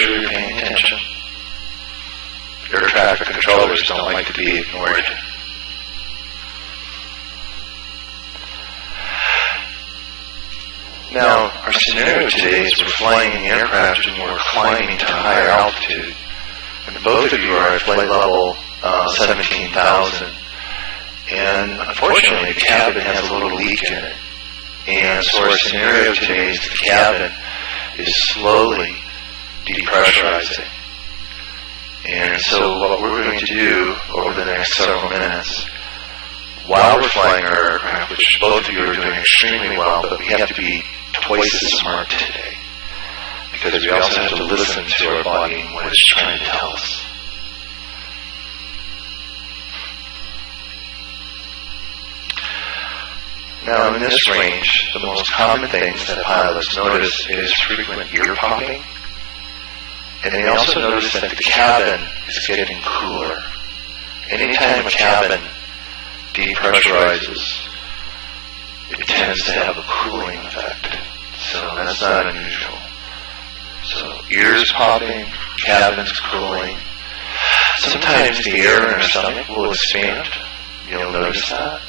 sure you're paying attention. Air traffic controllers don't like to be ignored. Now, our scenario today is we're flying in the aircraft and we're climbing to higher altitude. And both of you are at flight level 17,000. And unfortunately, the cabin has a little leak in it. And so our scenario today is the cabin is slowly depressurizing. And so what we're going to do over the next several minutes, while we're flying our aircraft, which both of you are doing extremely well, but we have to be twice as smart today, because we also have to listen to our body and what it's trying to tell us. Now, in this range, the most common things that pilots notice is frequent ear popping, and they also notice that the cabin is getting cooler. Anytime a cabin depressurizes, it tends to have a cooling effect. So that's not unusual. So ears popping, cabins cooling. Sometimes the air in our stomach will expand. You'll notice that.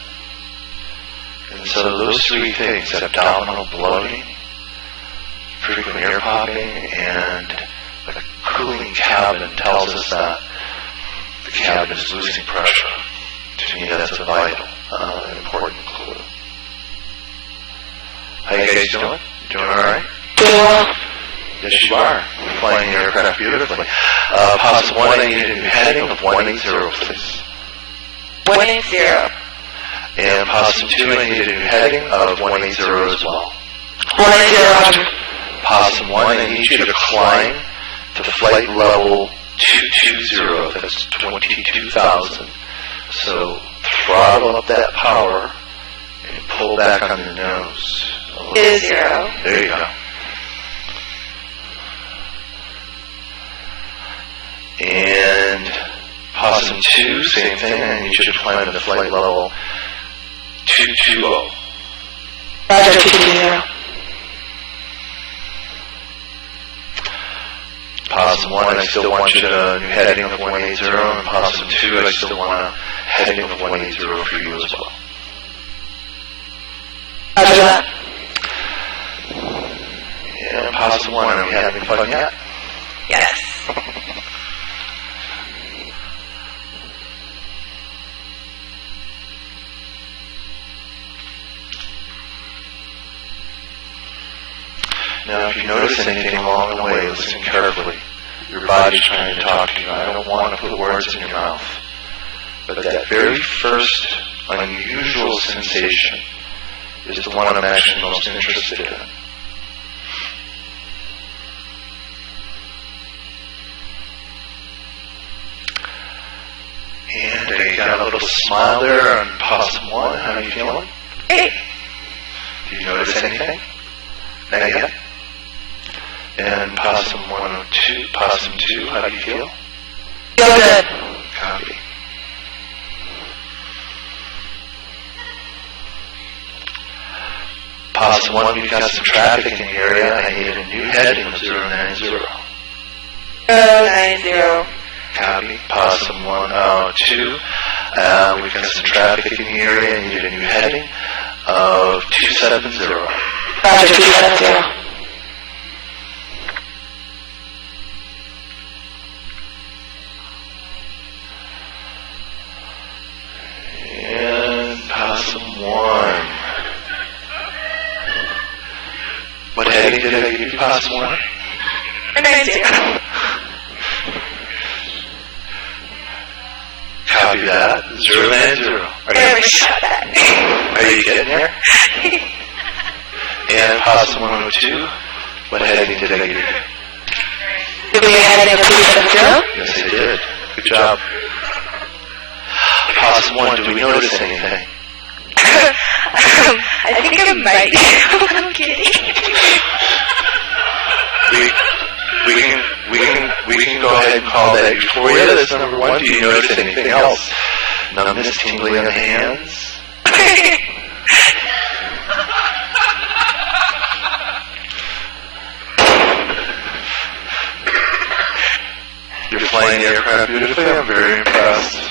And so those three things, abdominal bloating, frequent ear popping, and a cooling cabin, tells us that the cabin is losing pressure. To me, that's a vital, important clue. How you guys doing? Doing all right? Yeah. Yes, you are. You're flying the aircraft beautifully. PoSSUM 1, I need a new heading of 180, please. 180. And PoSSUM 2, I need a new heading of 180 as well. 180. PoSSUM 1, I need you to climb to flight level 220. That's 22,000. So throttle up that power and pull back on your nose. 20. There you go. And PoSSUM 2, same thing. I need you to climb to flight level 220. Roger, 220. PoSSUM 1, I still want you to new heading of 180, and PoSSUM 2, I still want a heading of 180 for you as well. Roger that. And PoSSUM 1, are we having fun yet? Yes. Now, if you notice anything along the way, listen carefully. Your body's trying to talk to you. I don't want to put words in your mouth. But that very first unusual sensation is the one I'm actually most interested in. And I got a little smile there on PoSSUM 1. How are you feeling? Hey. Do you notice anything? Not yet? And PoSSUM 102, PoSSUM 2, how do you feel? Feel good. Copy. PoSSUM 1, we've got some traffic in the area. I need a new heading of 090. 090. Copy. PoSSUM 2, we've got some traffic in the area. I need a new heading of 270. Roger, 270. And PoSSUM 1. What heading did I give you, PoSSUM 1? 90. Copy that. 090. Are you getting there? And PoSSUM 102. What heading did I give you? Did we heading of 270? Yes, I did. Good job. PoSSUM 1, do we notice anything? I think I might. I'm kidding. We can go ahead and call that Euphoria. That's number 1. Do you notice anything else? Numbness, tingling in the hands? beautifully. I'm very impressed.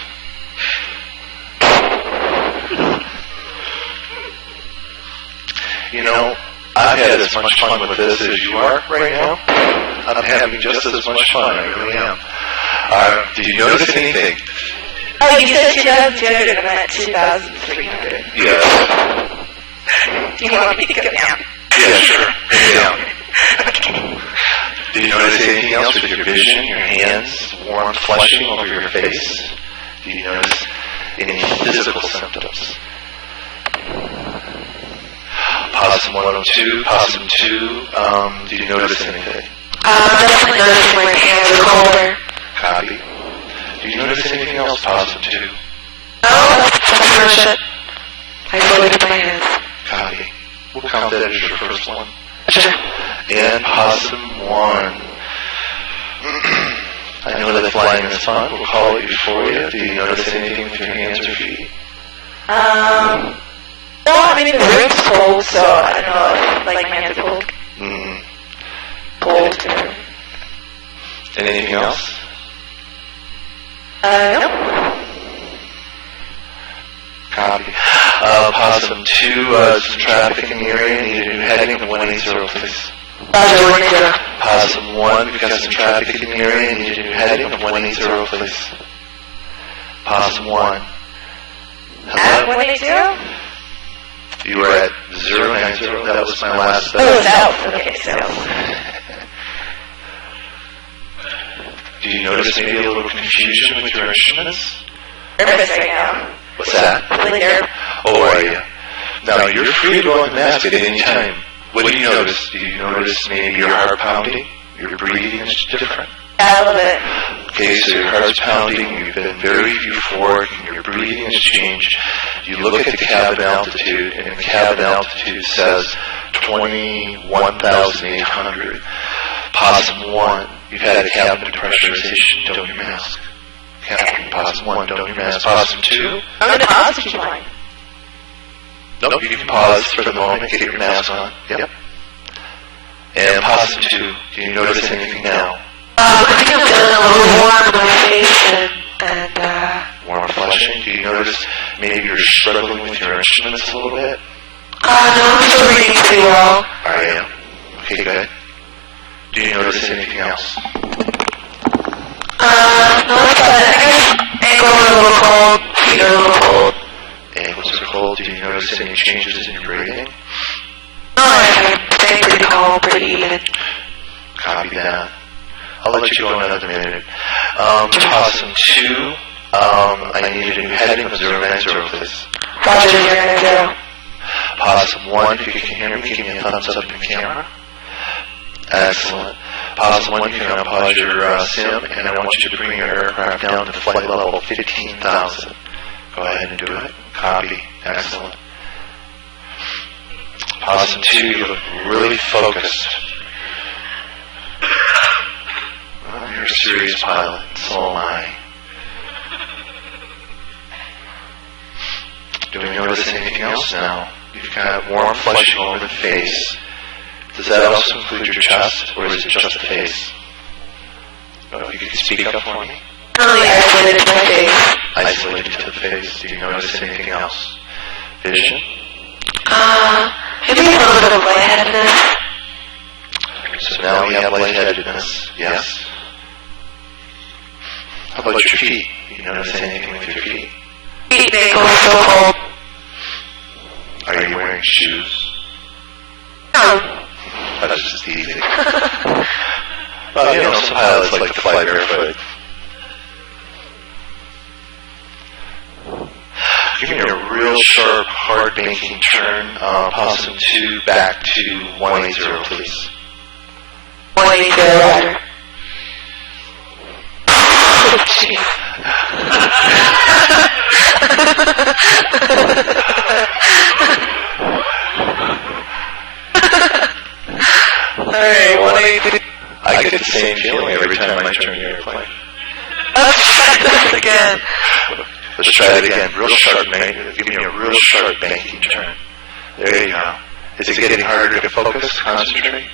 You know, I've had as much fun with this as you are right now. I'm having just as much fun. I really am. Do you notice anything? Oh, you said 2,200 and I'm at 2,300. Yes. Do you want me to go down? Yeah, sure. Yeah. Do you notice anything else with your vision, your hands, warm flushing over your face? Do you notice any physical symptoms? PoSSUM 102, PoSSUM 2, do you notice anything? Definitely noticing my hands are colder. Copy. Do you notice anything else, PoSSUM 2? That's pretty much it. I loaded my hands. Copy. We'll count that as your first one. Sure. And PoSSUM 1. I know that flying is fun. We'll call it Euphoria. Do you notice anything with your hands or feet? No, I mean, the room's cold, so I don't know if, like, my hands are cold. Cold. Anything else? No. Copy. PoSSUM 2, some traffic in the area. Need a new heading of 180, please. Roger, 180. PoSSUM 1, we've got some traffic in the area. Need a new heading of 180, please. PoSSUM 1. At 180? You were at 090. That was my last. Oh, south. Okay, south. Do you notice maybe a little confusion with your instruments? Nervous right now. What's that? Really nervous. Oh, are you? Now, you're free to go on the mask at any time. What do you notice? Do you notice maybe your heart pounding? Your breathing is different? Yeah, a little bit. Okay, so your heart's pounding, you've been very euphoric, and your breathing has changed. You look at the cabin altitude, and the cabin altitude says 21,800. PoSSUM 1, you've had a cabin depressurization, don't your mask. PoSSUM 1, don't your mask. PoSSUM 2? I'm going to pause if you mind. Nope, you can pause for the moment, get your mask on. Yep. And PoSSUM 2, do you notice anything now? I think I'm feeling a little warm in my face and Warm flushing? Do you notice maybe you're struggling with your instruments a little bit? no, I'm still reading pretty well. I am. Okay, good. Do you notice anything else? No, that's fine. I guess ankles are a little cold, feet are a little cold. Ankles are cold. Do you notice any changes in your breathing? No, I'm staying pretty calm, pretty even. Copy that. I'll let you go another minute. PoSSUM 2, I need a new heading of 090, please. Roger, 090. PoSSUM 1, if you can hear me, give me a thumbs up in the camera. Excellent. PoSSUM 1, you can unpause your sim, and I want you to bring your aircraft down to flight level 15,000. Go ahead and do it. Copy. Excellent. PoSSUM 2, you look really focused. Well, you're a serious pilot, so am I. Do we notice anything else now? You've got warm flushing over the face. Does that also include your chest, or is it just the face? Oh, you can speak up for me. Really isolated my face. Isolated to the face. Do you notice anything else? Vision? Maybe a little bit of lightheadedness. So now we have lightheadedness. Yes. How about your feet? Do you notice anything with your feet? Feet, ankles, so cold. Are you wearing shoes? No. That's just easy. Well, you know, some pilots like to fly barefoot. Give me a real sharp, hard banking turn. PoSSUM 2 back to 180, please. 180, Roger. Alright, 180. I get the same feeling every time I turn the airplane. Let's try this again. Let's try it again. Real sharp, give me a real sharp banking turn. There you go. Is it getting harder to focus, concentrate?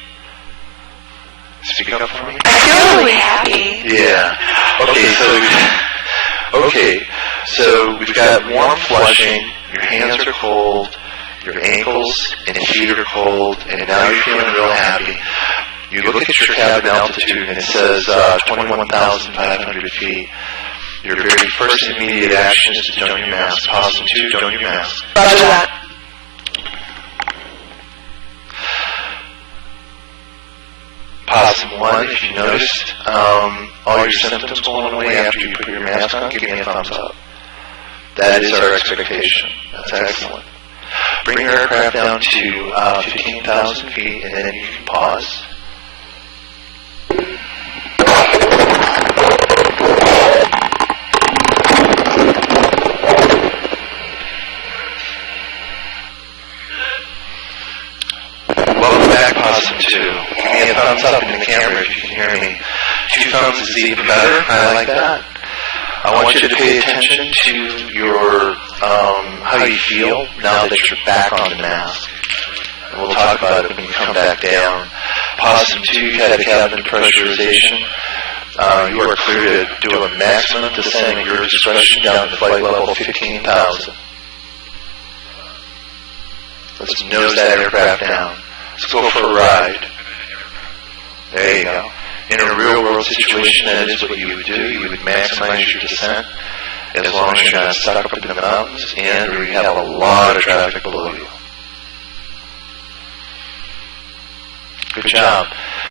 Speak up for me. I feel really happy. Yeah. Okay, so we've got warm flushing, your hands are cold, your ankles and feet are cold, and now you're feeling real happy. You look at your cabin altitude and it says 21,500 feet. Your very first immediate action is to don your mask. PoSSUM 2, don your mask. Roger that. PoSSUM 1, if you noticed all your symptoms going away after you put your mask on, give me a thumbs up. That is our expectation. That's excellent. Bring your aircraft down to 15,000 feet, and then you can pause. Welcome back, PoSSUM 2. Give me a thumbs up in the camera if you can hear me. 2 thumbs is even better. I like that. I want you to pay attention to your how you feel now that you're back on the mask. And we'll talk about it when you come back down. PoSSUM 2, you had a cabin pressurization. You are clear to do a maximum descent at your discretion down to flight level 15,000. Let's nose that aircraft down. Let's go for a ride. There you go. In a real-world situation, that is what you would do. You would maximize your descent as long as you're not stuck up in the mountains and or you have a lot of traffic below you. Good job.